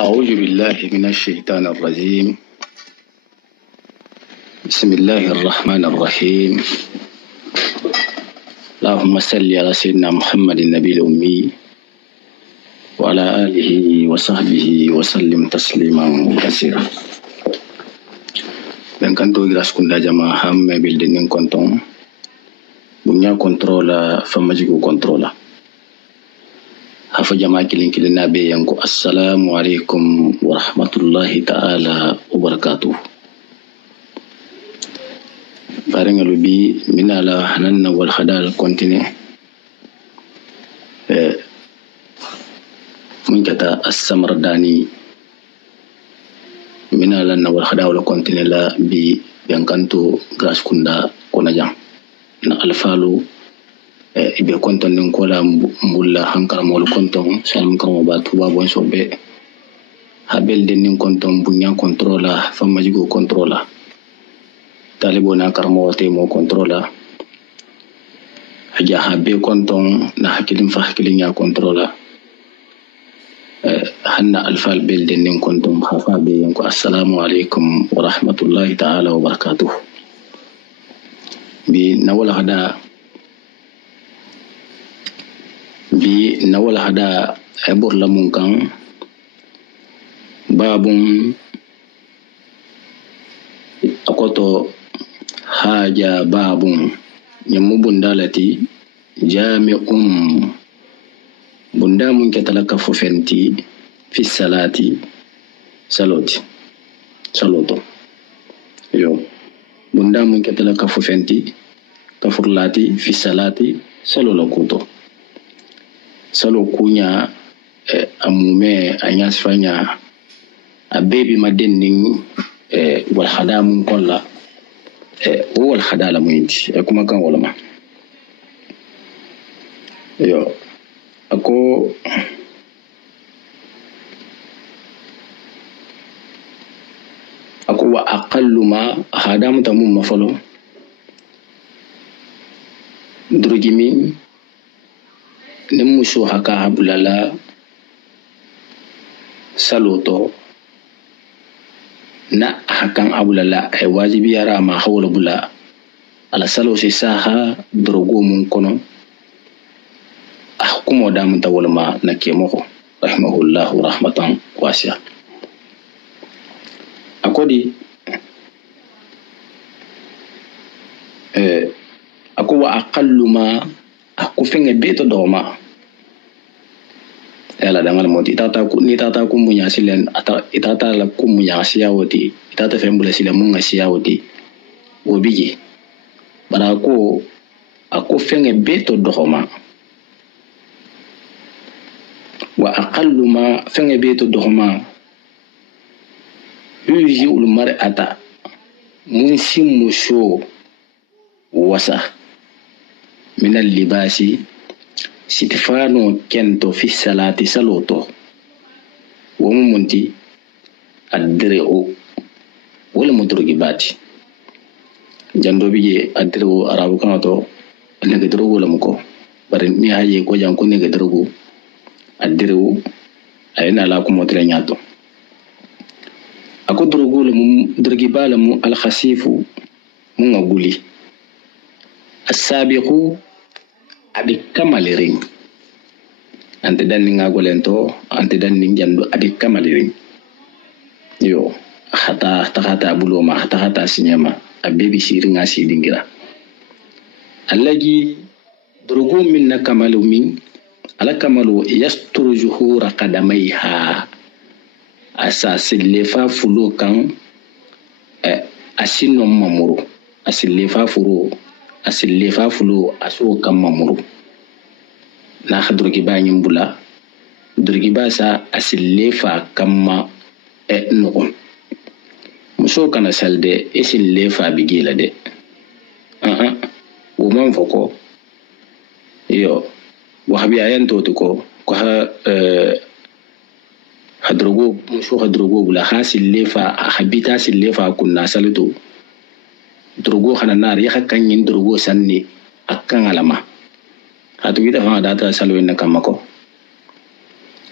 أعوذ بالله من الشيطان الرجيم. بسم الله الرحمن الرحيم. اللهم صل على سيدنا محمد النبي الأمي وعلى آله وصحبه وسلم تسليما كثيرا. Ben kanto giras kunda jama hamme building konton bunya controla famajigo controla hafa jama kilin nabe yanko assalamu alaikum wa rahmatullahi ta'ala wa barakatuh. Barengalu bi minala hananna wal khadal kontine mun kata as-samardani minala na wal khadal kontine la bi yankanto gras kunda kona jam na alfalu ibe konton nin kola mbulla hankara mol konton salam kamo ba tuba bon sobe habel den nin konton bunya controla famajigo controla talibo na karmo te mo controla haja habe konton na hakilin fa hakilin ya controla hanna alfal bel den nin konton hafa be yanko assalamu alaikum wa rahmatullahi ta'ala wa barakatuh. Bi nawala hada ebor lamun kan babun akoto haja babun nyamu bundalati jami'um bunda mun ketalaka fofenti fi salati saloto yo bunda mun ketalaka fofenti kafurlati fi salati salola kuto salo kunya amume anyasfanya abebi madenning wal khadam kolla wal khadala muinti kuma kan wala ma yo ako wa aqallu ma khadam tamum mafalo durugimi nemuso haka habulala saloto na hakan abulala ay wajibi yara ma hawla bula ala salo si saha drogo mun kono ahkumo da mun tawalma nakemoko rahimahullahu rahmatan wasi'a. Akodi ako wa aqallu ma aku fenge beto doma ela dangal moti tata ku munya silen ata itata la ku munya siyawoti itata fembula silen munga siyawoti obiji bara ko aku fenge beto doma wa aqallu ma fenge beto doma yuji ul mar'ata mun simmu sho wasa من اللباس ستفانو كنتو في الصلاة سلوتو وممنتي الدرعو ولا مدرجبات جندو بيجي الدرعو أرابو كانتو نقدرو ولا مكو برني هاي كو جانكو نقدرو الدرعو أين لاكو مدرنياتو أكو درعو درجبال مو الخسيفو مو نقولي السابقو abi kamaliring ante dan ninga golento ante dan ningjando abi kamaliring yo hata buloma hata sinyama abebi siringa sidingira allagi drugo minna kamalu min ala kamalu yasturu juhura qadamaiha asasilefa fulu kan asinom mamuru asilefa fulu aso kam mamuru na khadrugi ba nyimbula durgi ba sa asilefa kamma no muso kana salde esilefa bigila de wo man foko yo wahabi ayan to ko hadrugo muso hadrugo bula hasilefa habita silefa kunna salto drogo khana nar ya kan yin drogo sanni akan alama hatu kita fa data salwin na kamako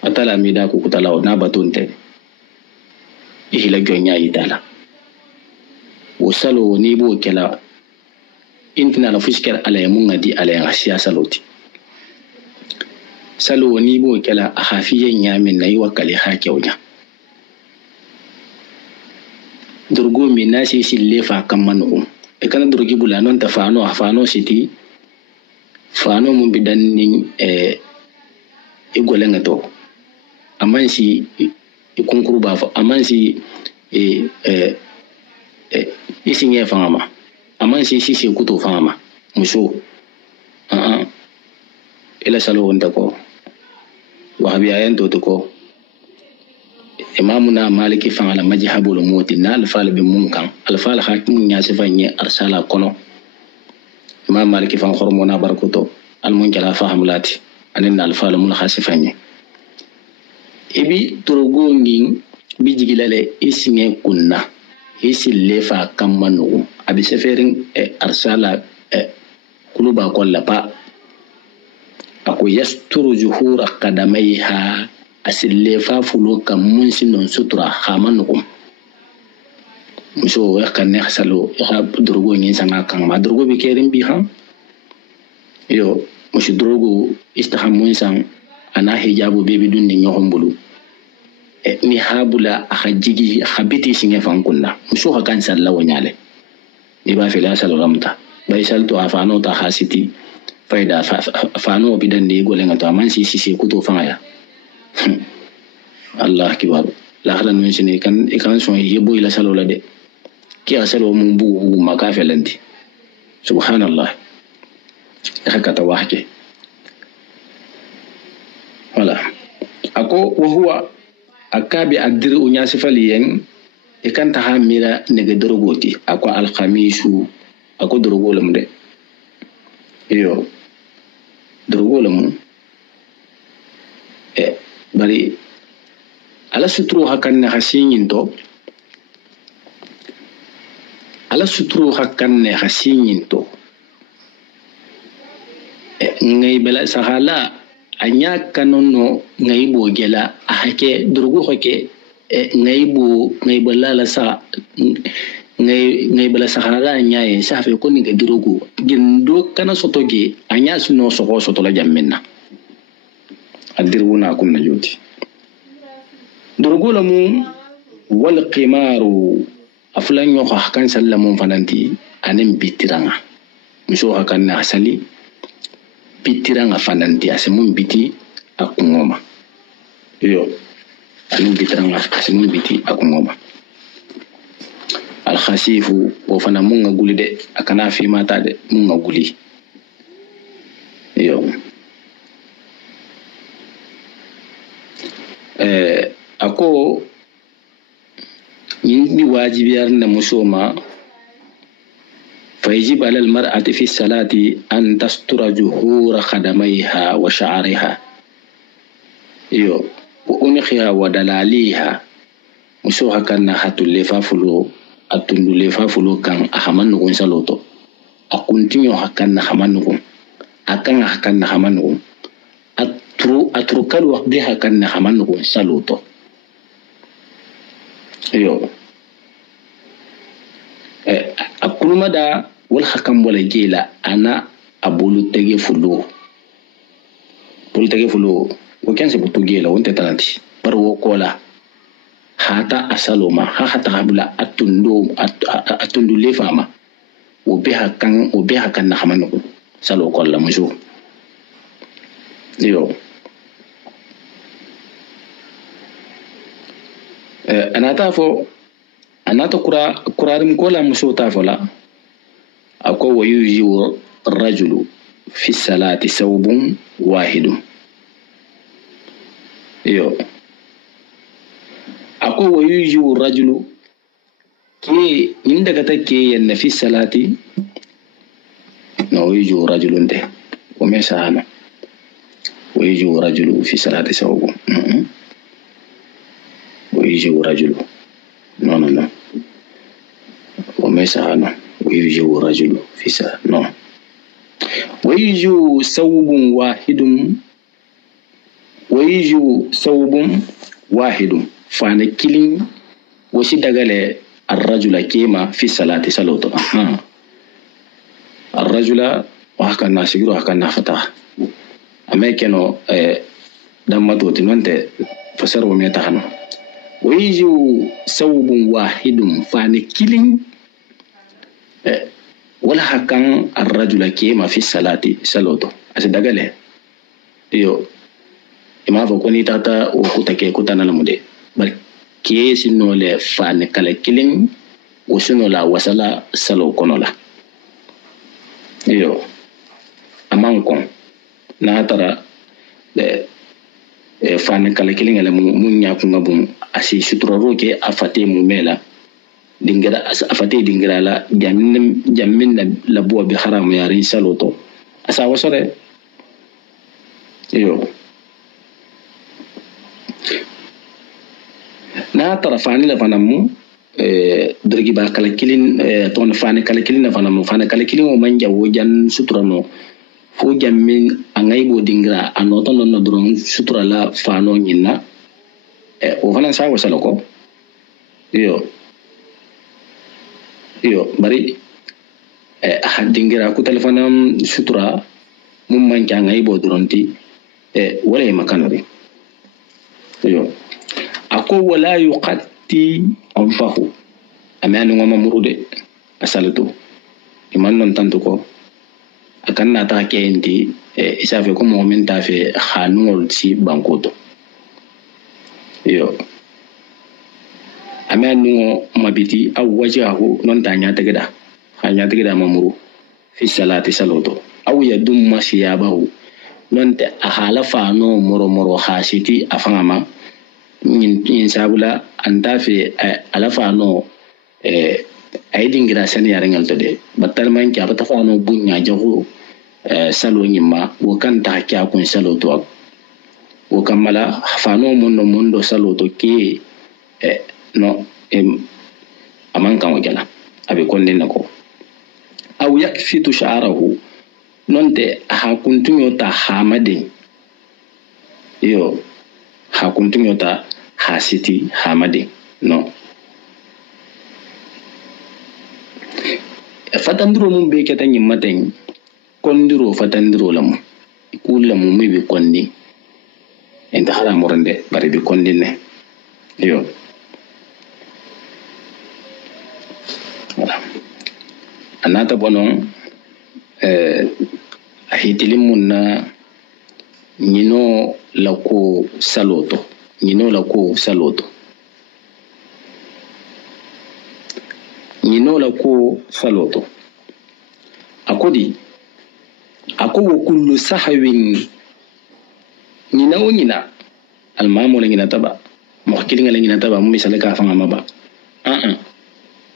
atala mida ku kutala na batunte ihila jonya yitala wasalo ni bo kala intina la fuskar ala mun ngadi ala ya siyasa loti salo ni bo kala hafiyan yamin nayi wakali ha kyaunya durgo mi nasi sille fa kamanu e kana durgi bulanon ta fano siti fano mun bidan ni golenga to amansi ikunkuru ba fa amansi isinye fama amansi sisi kuto fama muso ila salo wonta ko wahabiyayen to ko imamuna maliki fangala majhabul muti na alfal bi munkan alfal hakimun ya sifanye arsala kono imam maliki fan hormona barkoto almunkala fahamlati anin alfal mun khasifanye ibi turugo ngin bi jigilale isinge kunna isi lefa kammanu abi seferin arsala kuluba kolla pa ako yasturu juhura qadamaiha asille fa fulo kam mun sinon sutura khamanukum muso ya kan ne salo ya durgo ngin sanga kan ma durgo bi kerin bi han yo muso durgo istahamun sang ana hijabu bebi dunni nyohombulu ni habula akajigi habiti singe fankunna muso kan salla wonyale ni ba fela salo ramta bay salto afano ta hasiti faida afano bidan ni golenga to amansi sisi kuto fangaya Allah kibar la halan min sini kan son yebo ila salo la de ki asalo mun bu makafelanti subhanallah hakata wahke wala ako wa huwa akabi addir unya sifaliyen kan ta hamira nege dorogoti ako al khamisu ako dorogolam de iyo dorogolam bari ala sutru hakan ne hasinyin to ngai bela sahala anya kanono ngai bogela ahake durgu hoke ngai bela la sa ngai bela sahala anya e safe ko ni durgu gindo kana sotoge anya suno soto la jamminna adiruna kunna joti durgu lamu wal qimaru aflan yo hakan sallamun fananti anin bitiranga muso hakan na asali bitiranga fananti asemun biti akungoma yo anin bitiranga asemun biti akungoma al khasifu wo fana munga guli de akana fi mata de munga guli yo ako yin bi wajibiyar na musoma فيجب على المرأة في الصلاة أن تستر جهور خدميها وشعرها وأنخها ودلاليها مسوها كان أتندلفافلو كان أحمنكم سلوتو أكنتميو حكان أحمنكم أكان حكان أحمنكم أتركال وقدها كان أحمنكم سلوتو akuluma da wal hakam wala jela ana abulu tege fulo ko kense butu gela wonte tanati barwo kola hata asaloma hata habula atundu lefama o biha kan na hamanu salo kolla mujo yo anata kurarim kola muso tafola ako wayuji rajulu fi salati sawbun wahidun yo ako wayuji rajulu ke inda kata ke yanna fi salati no wayuji rajulun de o mesana wayuji rajulu fi salati sawbun wayuji rajulu no ومسعنا ويجي رجل في ساعة ويجي ثوب واحد فانا كلين وشي دغله الرجل كيما في الصلاة سلوتو الرجل وهكذا سيرو هكذا فتح أما كانوا دم توتي نونت فسروا ميتاهنو ويجي ثوب واحد فاني كيلين ولا هكذا الرجل كيما في الصلاة سلوتو أسدغله يو إما فكوني تاتا وكتاكي كتانا لمودي بل كيسي نولي فاني كلا كيلين وسنولا وسلا سلو كونولا يو أمانكم ناترا fani kala kilin ala mun ya kunga bun asi suturaro ke afate mu mela dingira afate dingira la jamin la bo bi haram ya rin saloto asa wasore yo na tara fani la fanamu dirgi ba kala kilin ton fani kala kilin na fanamu fani kala kilin o manja wo jan suturano fo jammin angay bo dingra anoto non no dron sutura la fano nyina o fana sa wasalo ko yo bari dingra ku telefonam sutura mum man angay bo dronti wala makanori yo ako wala yuqatti anfahu amanu ngama murude asalatu iman non tanto ko akan nata kendi isa fe ko momen ta fe khanul si bankoto yo amanu mabiti aw wajahu non tanya tegeda hanya tegeda mamuru fi salati saloto aw yadum masiyabahu non te ahala fa no moro hasiti afangama in sabula anta fe ala fa no ay dingira sani yarengal to de batal man kya bata fa no bunya jahu salo nyima wo kan ta kya kun salo to wo kamala fano mundo salo to ke no aman kan wajala abe konde nako aw yakfitu sha'arahu nonte ha kuntunyo ta hamade yo ha kuntunyo ta hasiti hamade no fatandiro mum be keta nyimmaten kondiro fatandiro lamu ikulamu mi be konni enta hala morande bari be konni ne yo voilà anata bonon ahitilim munna nyino lako saloto nyino lako saloto akodi ako kullu sahawin nyina almamu la nyina taba muhkilinga la nyina taba mumbi salaka fanga maba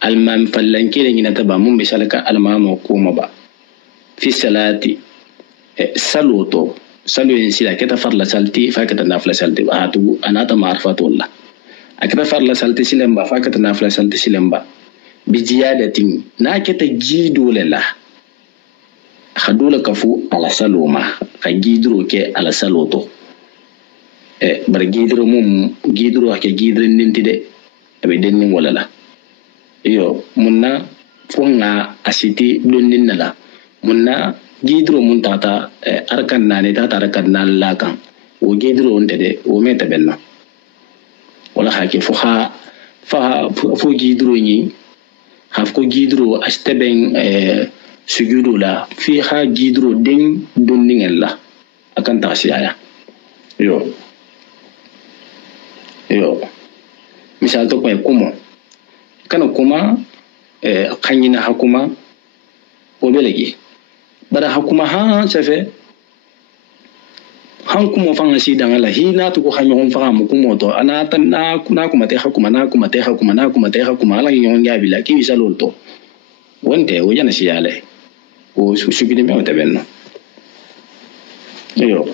almam fallanki la nyina taba mumbi salaka almamu ko maba fi salati saloto salu sila keta farla salti fa keta nafla salti atu anata ma'rifatullah akita farla salti silemba fa keta nafla salti silemba bijiyadatin na keta gido lela khadula kafu ala saloma ka gidro ke ala saloto bar gidro mum gidro ke gidro nintide abe dennin walala yo munna fonga asiti donnin nala munna gidro mun tata arkan nane tata arkan nan lakan o gidro onte de o meta benna wala hake fo gidro ni haf ko gidro asteben sujudu la fi ha gidro den donningen la akan tasiyaya yo misal to ko kuma kana kuma kanyina hakuma o belegi bara hakuma ha sefe han kuma fanga si dangala hina to ko hanyo on fanga mu kuma to anata na kuma te hakuma ala nyon ya bila ki wisalol to wonte o jana si yale o sugide me o tabenno yo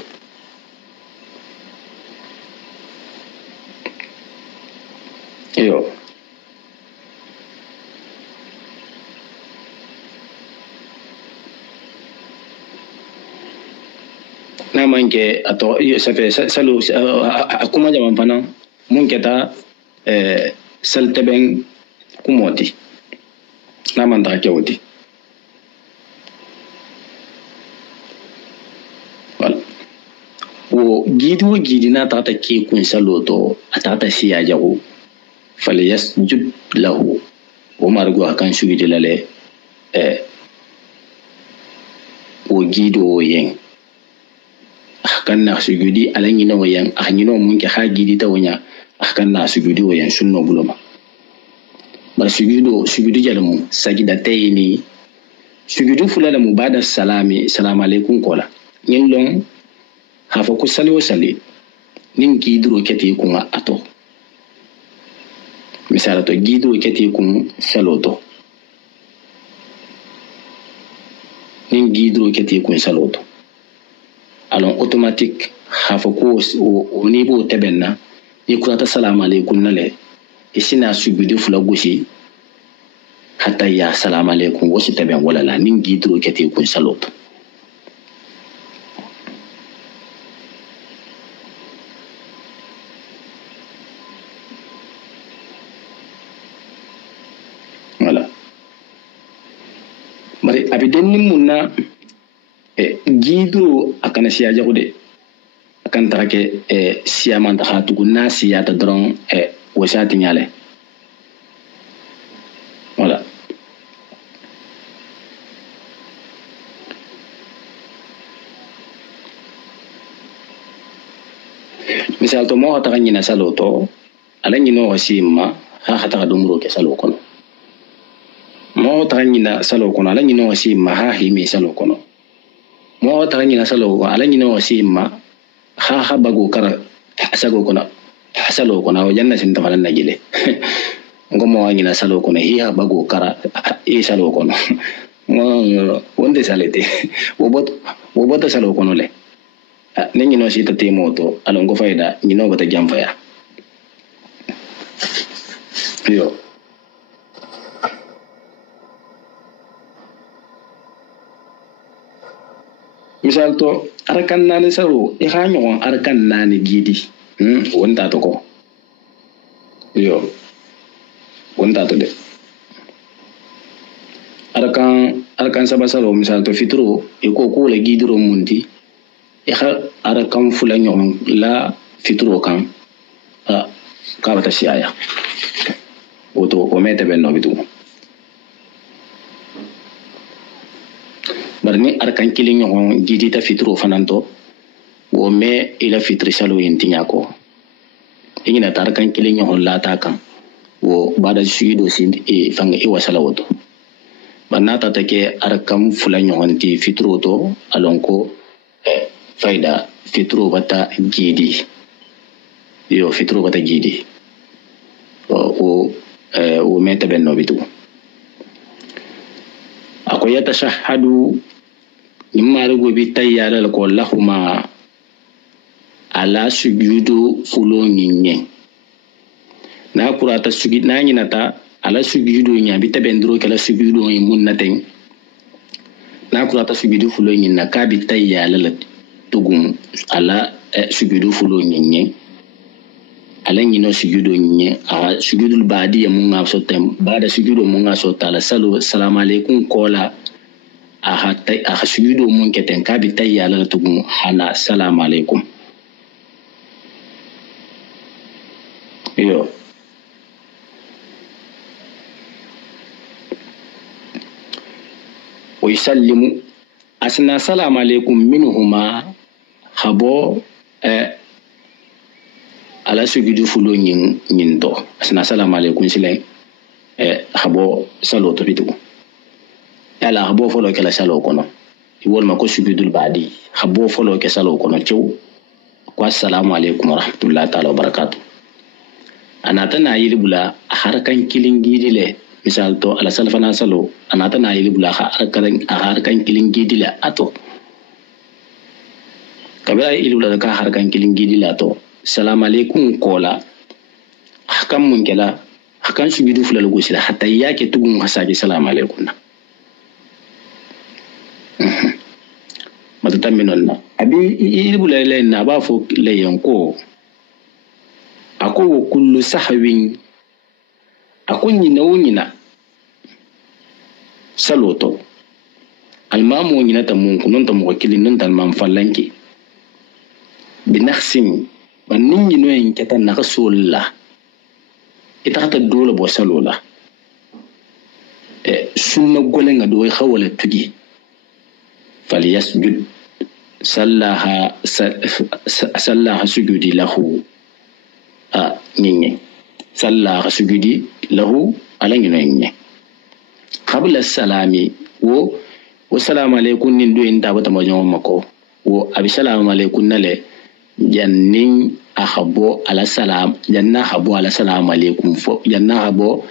na manke ato safe salu akuma jaman pana mun keta salteben kumoti na man ta kewti wala wo gidi na ta ke kun saloto atata siya jago falyasjud lahu wo margo akan sugidi lale wo gido yen akan na sugudi alan yino yen ahnyino mun ke ha gidi ta wonya akan na sugudi yen sunno buloma bar sujudu jalmu sajida tayni sujudu fulala mubada salami assalamu alaikum kola nyinlon hafa ku sali wa sali nin gidro kete kunga ato misala to gidro kete kun saloto nin gidro kete kun saloto alon automatique hafa ko o niveau tebenna ikurata assalamu alaikum nale isina sujudu fula gosi hatta ya assalamu alaikum wasi taben wala la nin gidro kete kun saloto wala mari abiden nin munna gidro akana siya jagude akan tarake siya man ta hatu na siya ta dron wasati nyale wala misal to mo hata kanyina saloto ala nyino wasimma ha hata dumro ke salo kono mo hata kanyina salo kono ala nyino wasimma ha himi salo kono mo hata kanyina salo ala nyino wasimma ha bago kara asago kono salo kono o janna sin tafalan najile ngomo wanyina salo kono hiya bago kara salo kono mo wonde salete wo bota salo kono le nengi no sita temoto alongo faida nyino bata jamfaya yo misal to arkan nani saro hanyo arkan nani gidi wonta to ko yo wonta to de arkan sabasalo misal to fitro ko le gidiro mundi arkan fulanyo la fitro kan ka bata siaya oto o mete benno bitu barni arkan kilin yon gidi ta fitro fananto wo me ila fitri salo yintinya ko ingina tar kan kilin yon la ta kan wo bada suido sin fanga wasala woto banata take arkan fulan yon ti fitro to alonko faida fitro bata gidi yo fitro bata gidi o meta benno bitu ako yatashahadu imma rugo bi tayyala ko lahuma ala sujudu fulo nyinye na kurata sujud na nyinata ala sujudu nya bi tabendro kala sujudu munnaten na kurata sujudu fulo nyinna ka bi tayyala tugum ala sujudu fulo nyinye ala nyino sujudu nyinye a sujudul badi ya munga so tem bada sujudu munga so tala assalamu alaikum kola aha sujudu mun keten ka bi tayyala tugum hala assalamu alaikum yo wa yusallimu asna assalamu alaikum minhuma habo ala sujudu fulo nyin do asna assalamu alaikum silen habo salo to bitu ala habo folo kala salo kono iwol ma ko sujudul badi habo folo ke salo kono cew ko assalamu alaikum wa rahmatullahi ta'ala wa barakatuh anata na yilibula harkan kilingi dile misal to ala salfana salo anata na yilibula harkan kilingi dile ato kabira yilibula ka harkan kilingi dile ato assalamu alaikum kola hakan mun kala hakan sujudu fulal gusila hatta yake tugun hasaji assalamu alaikum na matata minonna abi yilibula le na ba fo le yanko ako kullu sahwin akon nyina wo nyina saloto almamu nyina ta mun kunon ta mo kilin nan tan man fallanki binakhsin banin nyino en keta na rasulla ita ta dole bo salola sunna golenga do khawala tugi falyasjud sallaha sujudi lahu nyinye sallaha sujudi lahu alangino nyinye qabla salami wo salamu alaykum nin do inta bata mo mako wo abi salamu alaykum nale jannin ahabo ala salam janna habo ala salamu alaykum fo janna habo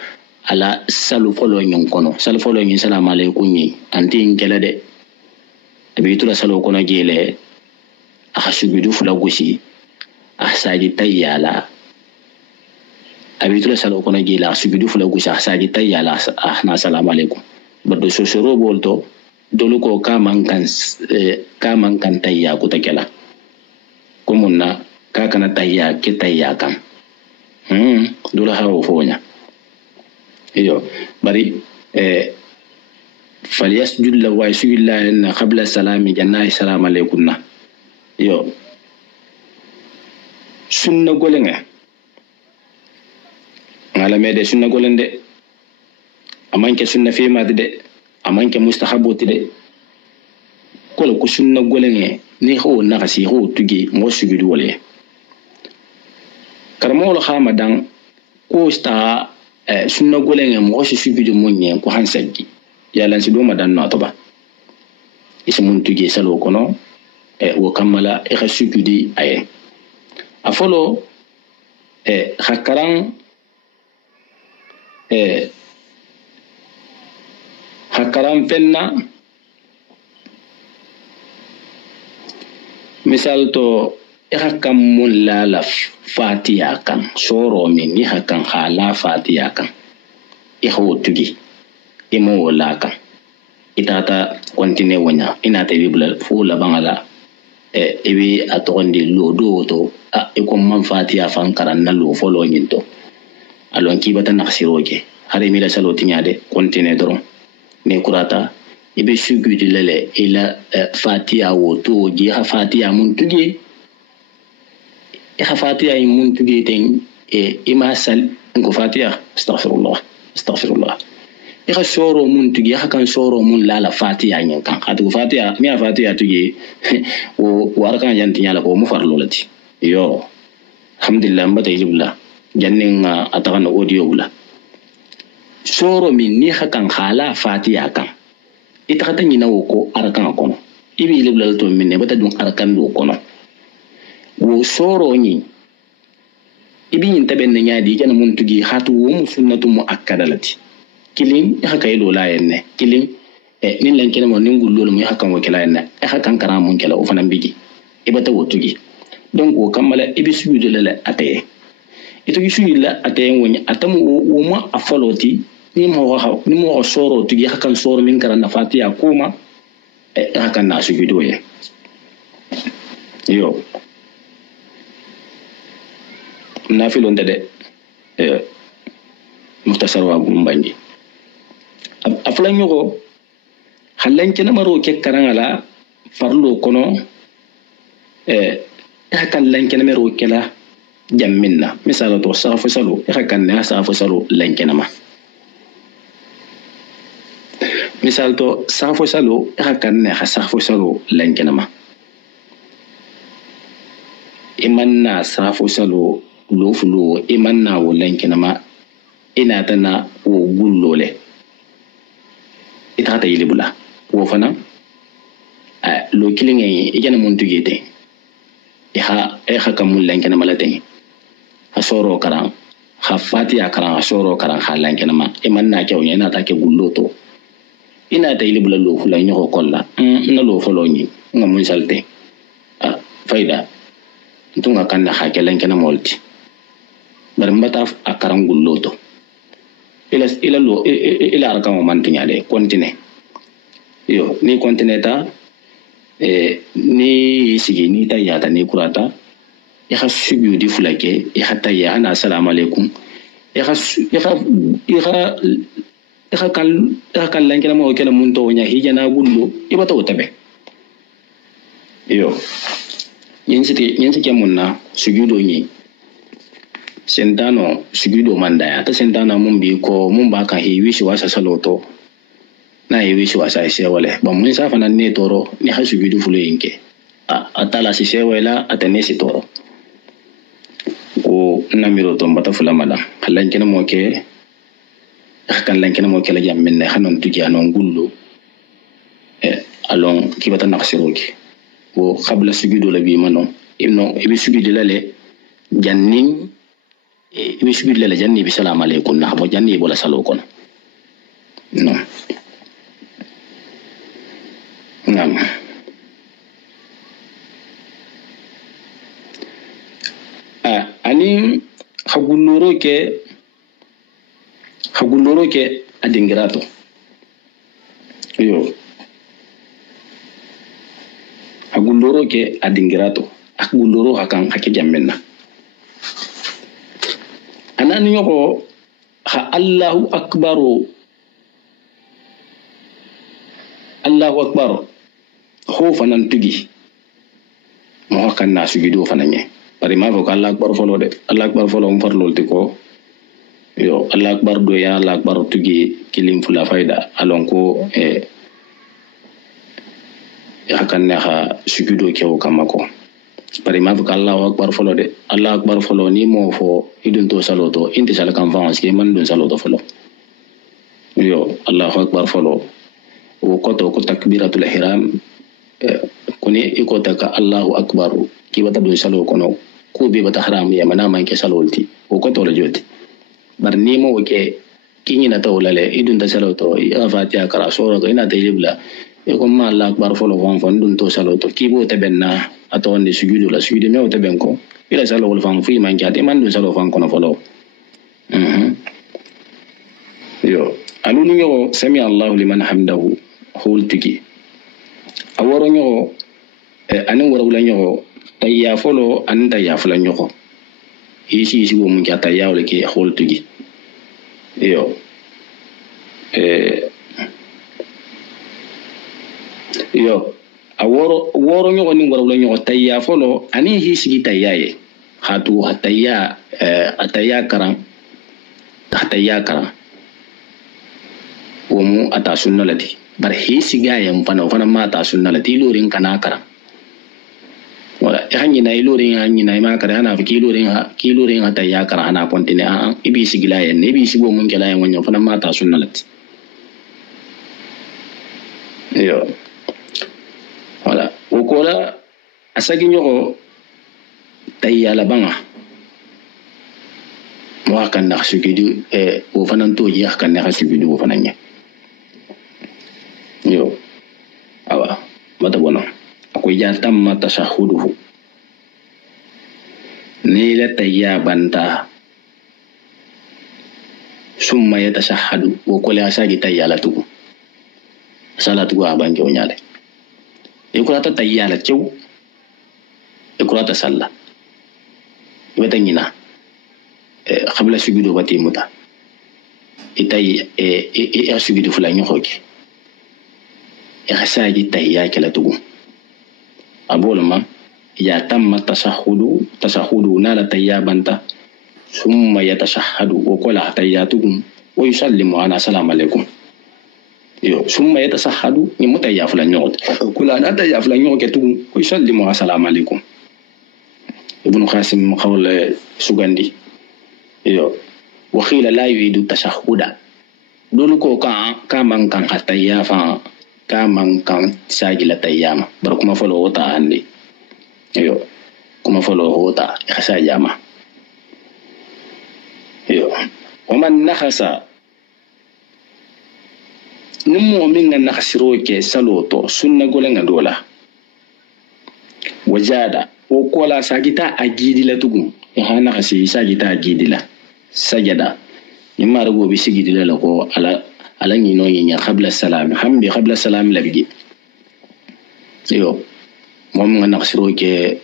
ala salu folo nyon kono salu folo nyon salamu alaykum ni anti ngela de abi tula salu kono gele ahasubidu fula gosi ahsaji tayyala abi tula salu kono gele ahsubidu fula gosi ahsaji tayyala ahna salamu alaykum baddo sosoro bolto dolu ko kaman kan tayya ko takela kumunna ka kana tayya ke tayya kan dole hawo fonya iyo bari falyasjud lahu wa yusilla qabla salami janna assalamu alaykum na iyo sunna golenga ngala mede sunna golende amanke sunna fi madde amanke mustahaboti de kolo ko sunna golenge ni ho na kasi ho tugi mo sujudu wole karmolo hamadan ko sta sunna golenge mo sujudu munye ko hansagi yalan si do madan no to ba ismun tugi salo kono wo kamala sujudi aye afolo hakaran fenna misal to hakam mun la fatiha kan soro min ni hakan hala fatiha kan tugi imo wala kan itata continue wanya ina ta bibla fu la bangala ebi atondi lodo to ko man fatiha fan karan na lo folo nyinto alon ki bata naksiroje hari mila saloti nyade continue doron ne kurata ibe sugudi lele ila fatiha woto ji ha fatiha mun tugi fatiha mun tugi ten ima sal ko fatiha astaghfirullah soro mun tugi kan soro mun lala fatiha nyen kan atu fatiha mi fatiha tugi o warkan yanti nyala ko mu farlo lati yo alhamdulillah mbata yibla jannin atakan audio bula soro min ni hakan hala fatiha kan ita kata nyina ko arkan kono ibi lebla to min ne bata dun arkan do kono wo soro ni ibi yin taben ne nyaadi jana mun tugi hatu wo sunnatu muakkadalati kilin haka yelo la yenne kilin nin lan kene mo ningul lolu mu hakan wo kila yenne hakan kara mun kala o fanan bigi ibata wo tugi donc wo kamala ibi sujudu lele ataye ito gisu illa ataye woni atamu wo ma afaloti ni mo soro tugi hakan soro min karana fatiha kuma hakan na sujudu ye yo nafilon de muhtasar wa gumbangi aflan yogo hallan kena maro ke karangala farlo kono hakan lan kena maro kala jamminna misala to safu salu hakan na safu salu lan kena ma misal to safu salu hakan na safu salu lan kena ma imanna safu salu lo fulo imanna wo lan kena ma ina tana wo gullole ita ta yilibula wo fana lo kilinge igana mun tugete ha kamul lankena malate ha soro karan ha fatiha karan ha soro karan ha lankena ma imanna kyaw ina ta ke gulloto ina ta yilibula lo fulo nyoko kolla na lo fulo ni ngamun salte faida tunga kanna ha ke lankena molti bar mbata akaran gulloto ila arkan mantinya de continue yo ni continue ta ni sigi ni ta yata ni kurata ya sujudu fulake ya hatta ya ana assalamu alaikum kan lankina mo kala mun to nya hijana gullo ibata wotabe yo yensi ke munna sujudo ni sentano sujudo mandaya ta sentana mun bi ko mun ba ka hi wishi wasa saloto na hi wishi wasa ise wale ba mun sa fana ne toro ni ha sujudo fulo yinke atala si se wala atane si toro ko namiro to mbata fula mala lankina mo ke kan lankina mo ke la jammin ne hanon tuji anon gullo alon kibata naksiroki ko qabla sujudo la bi manon ibi sujudo la le jannin ibi sujudo la janni bi salam alaykum na bo janni bola salo kono no nam ani hagulloro ke adingirato yo hagulloro ke adingirato hagulloro hakan hake jammenna anani yoko ha Allahu akbar ho fanan tugi mo hakan na sujudo fananye bari ma ko Allah akbar folo de Allah akbar folo on farlol te ko yo Allah akbar do ya Allah akbar tugi kilim fula fayda alon ko hakan ne ha sujudo ke o kamako bari ma ko Allah akbar folo de Allah akbar folo ni mo fo idun to saloto inti sala kan faans ke man dun saloto folo yo Allah akbar folo o ko to ko takbiratul ihram kuni ikota ka Allahu akbar kibata do salo kono ko be bata haram ya mana man ke salolti o ko to la joti bar ni mo ke kinyina to lale idun da salo to ya fatiha kara soro ina ta libla e ko ma Allah akbar folo fon dun to salo to kibo te benna ato ne sujudu la sujudu me o te ben ko ila salo wol fam fu man jati man dun salo fon kono folo yo alunu yo sami Allahu liman hamdahu holtigi aworo nyo anin warawla nyo tayya folo anin tayya fula nyo isi wo mun ka tayya wala ke holtugi yo aworo nyo ni warawla nyo tayya folo anin hisi tayya ye hatu hatayya atayya karan wo mu ata sunnalati bar hisi gaya mpana ma ta sunnalati lorin kana kara wala hanyi na ilorin hanyi na ma kara ana fi kilorin ha ta ya kara ana kontine a ibi sigila yan ibi sigo mun kala yan wannan fana ma ta sunnalati yo wala o kola asagi nyoko tayala banga mo kan na sugidu o fana to yi kan na sugidu o fana nya yo awa mata bono akwai ya tamma tashahuduhu ni la tayya banta summa ya tashahadu wo ko la sagi tayya la tugu salatu wa bange onyale e ko ta tayya la cew e ko ta salla ibata ngina qabla sujudu bati muta itay sujudu fula nyoxoki saji tayya kala tugu abolma ya tamma tashahudu nala tayya banta summa yatashahhadu wa qala tayya tugu wa yusallimu ana assalamu alaikum yo summa yatashahhadu ni mutayya fula nyot kula na tayya fula nyot tugu wa yusallimu assalamu alaikum ibn qasim qawl sugandi yo wa khila la yuridu tashahhuda dolu ko ka man kan hatayya fa kaman kan sagila tayyama bar kuma falo wota ande yo kuma falo wota khasa jama yo waman nakhasa numu minga nakhsiro ke saloto sunna golenga dola wajada o kola sagita agidila tugu hana khasi sagita agidila sajada nyimma rugo bi sigidila lako ala ni no nya qabla salam hambi qabla salam labigi yo mom nga naksiro ke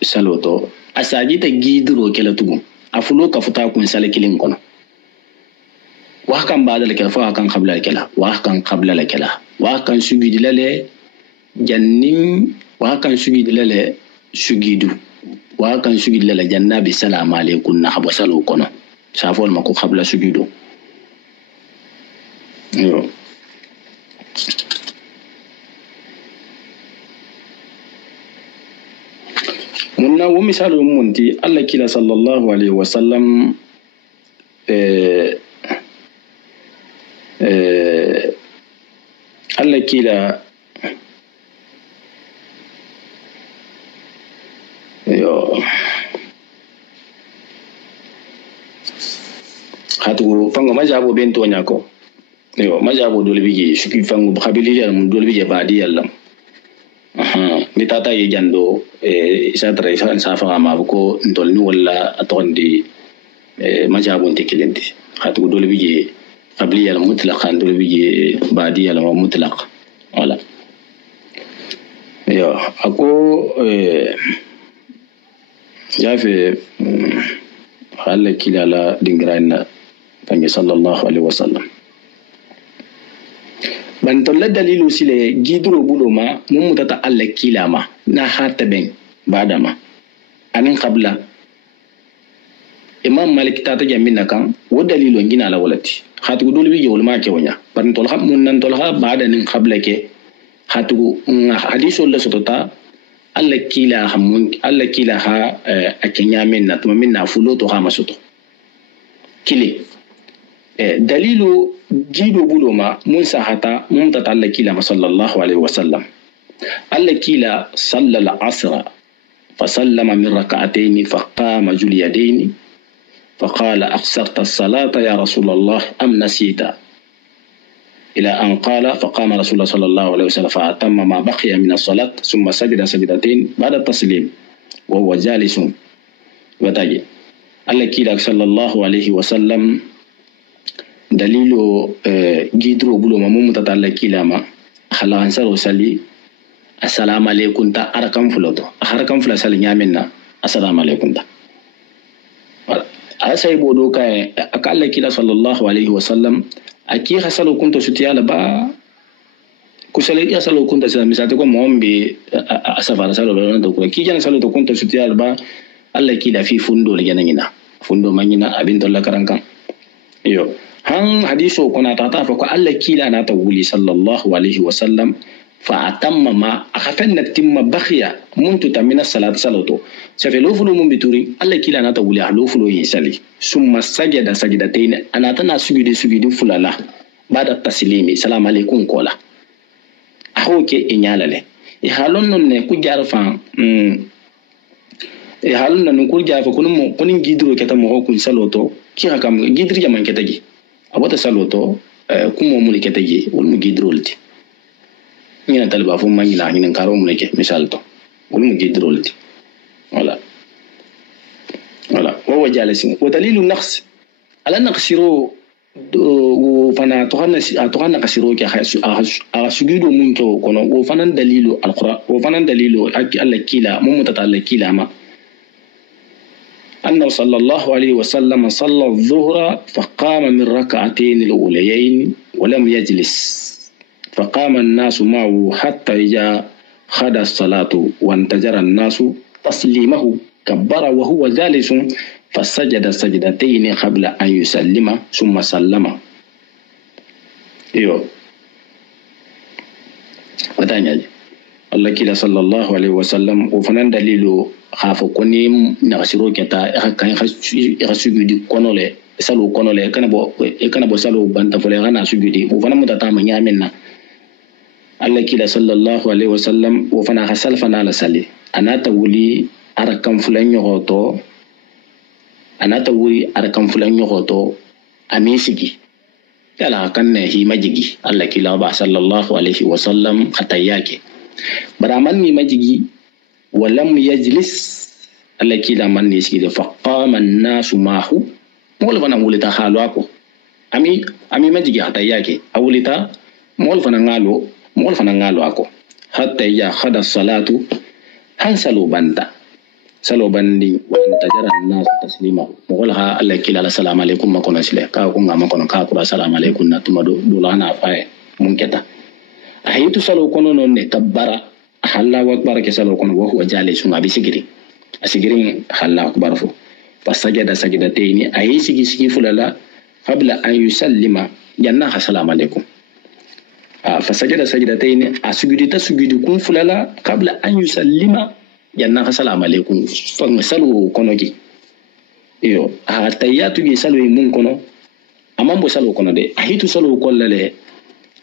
saloto asajita gidro ke la tugu afulo ka futa kun sale kilin kono wa kan bada le kala fa kan qabla le kala wa kan qabla le kala wa kan sugidi lale jannin wa kan sugidi lale sugidu wa kan sugidi lale jannabi salamu alaykum na habo salo kono safol mako qabla sugidu yo munna wo misalu munti Allah kila sallallahu alaihi wasallam Allah kila yo hatu fango majabo bento nyako yo majabo dole bije shuki fango khabili ya mun dole bije baadi yalla ni tata ye jando isa tra isa safa ma ko ndolni wala atondi majabo ntikilenti hatu dole bije قبلية المطلق عندنا بيجي بعدية المطلق ولا يا أكو جافي قال كلا لا دينغرانا فني صلى الله عليه وسلم بنتولى دليل سيله جيدرو بولوما ممتتا الله كلا ما نحات بين بعدما أنين قبله imam malik tata jamina kan wo dalilu ngina la walati khatu dole bi jewul ma ke wonya ban tol xam mun nan tol ha baada nin qabla ke khatu nga hadisul la sotota alla kila hamun alla kila ha akenya minna tuma minna fuloto ha masoto kili dalilu jido buloma mun sahata mun tata alla kila sallallahu alaihi wasallam alla kila sallal asra فسلم من ركعتين فقام جليدين فقال أقصرت الصلاة يا رسول الله أم نسيت إلى أن قال فقام رسول الله صلى الله عليه وسلم فأتم ما بقي من الصلاة ثم سجد سجدتين بعد التسليم وهو جالس وتجي الكيلك صلى الله عليه وسلم دليل جيدرو بلو مموم تتعلى كيلاما خلا أنسر وسلي السلام عليكم تا أركم فلوتو أركم فلا سلي نعمنا السلام عليكم تا asay bodo kay akalla kila sallallahu alaihi wasallam aki hasalo kunto sutiala ba kusale ya salo kunto sa misate ko mombe asafara salo do ko ki jana salo to kunto sutiala ba alla kila fi fundo le janina fundo manyina abin dolla karankan yo han hadiso kuna tata fa ko alla kila na tawuli sallallahu alaihi wasallam fa atamma ma akhafanna timma bakhiya muntu tamina salat saloto safe lofulu mun bituri alla kila na tawuli lofulu yisali summa sajada sajidatayn anata na sugudi fulala bada taslimi salam alaikum kola ahoke inyalale halon non ne ku jarfa halon non ku jarfa kunin gidro keta mo kun saloto ki hakam gidri jaman ketaji abota saloto kumo mun ketaji wol mu gidrolti ñina talba fu mañila ñina karo mu neke misal to wol mu gidrolti wala wa jalisin wa dalilu naqs ala naqsiru fana tohana kasiro ke a sugido mun ke kono wo fanan dalilu alquran wo fanan dalilu alla kila mun mutata alla kila ma anna sallallahu alaihi wasallam salla adh-dhuhra faqama min rak'atayn al-ulayayn wa lam yajlis فقام الناس معه حتى إذا خد الصلاة وانتجر الناس تسليمه كبر وهو جالس فسجد سجدتين قبل أن يسلم ثم سلم iyo watanya Allah kila sallallahu alaihi wasallam o fanan dalilu khafa koni na siro keta kan sugudi konole salo konole kana bo salo banta fole kana sugudi o fanan mutata manyaminna Allah kila sallallahu alaihi wasallam o fana hasal fana la sali anata wuli arakan fulan yoto amisigi yala kan ne hi majigi Allah kila ba sallallahu alaihi wasallam khatayake baraman ni majigi walam yajlis Allah kila man ni sigi faqama an-nasu mahu mol fana wulita halu ako ami majigi khatayake awulita mol fana ngalo ako hatta ya khada salatu hansalu banda salo bandi wa antajara nas taslima mo wala ha alla kila assalamu alaikum ma kono sile ka ko ngama kono ka ko assalamu alaikum na tuma do lana fa mun keta ahitu salo kono non ne kabbara halla wa akbar ke salo kono wa huwa jalisun abi sigiri asigiri halla akbar fo fasajada sajdatayni ayi sigi fulala qabla an yusallima janna assalamu alaikum fasajada sajdatayni asugudita sugudi kun fulala qabla an yusallima janna assalamu alaikum fang salu kono gi yo atayatu gi salu mun kono amambo salu kono de ahitu salu kollale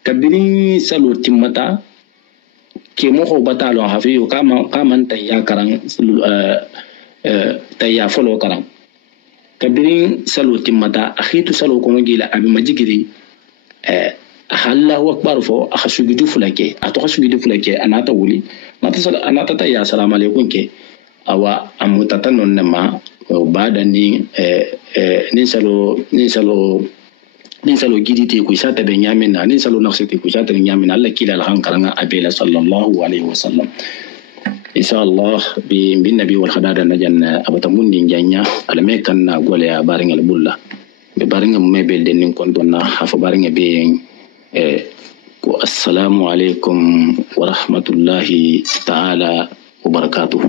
kabiri salu timmata ke mo ho batalo hafiyo kama tayya karan tayya folo karan kabiri salu timmata ahitu salu kono gi la abi majigiri Allahu akbar fo akhasugidu fulake ato khasugidu fulake anata wuli anata tayya assalamu alaikum ke awa amutata non nama bada ni salo gidite ku sata be nyamina ni salo naksete ku sata be nyamina Allah kila alhankaranga abela sallallahu alaihi wasallam inshallah bi nabi wal khadada najanna abatamundi njanya alame kan na gole ya baringal bulla be baringa mebe den nin kon donna hafa baringa be السلام عليكم ورحمة الله تعالى وبركاته.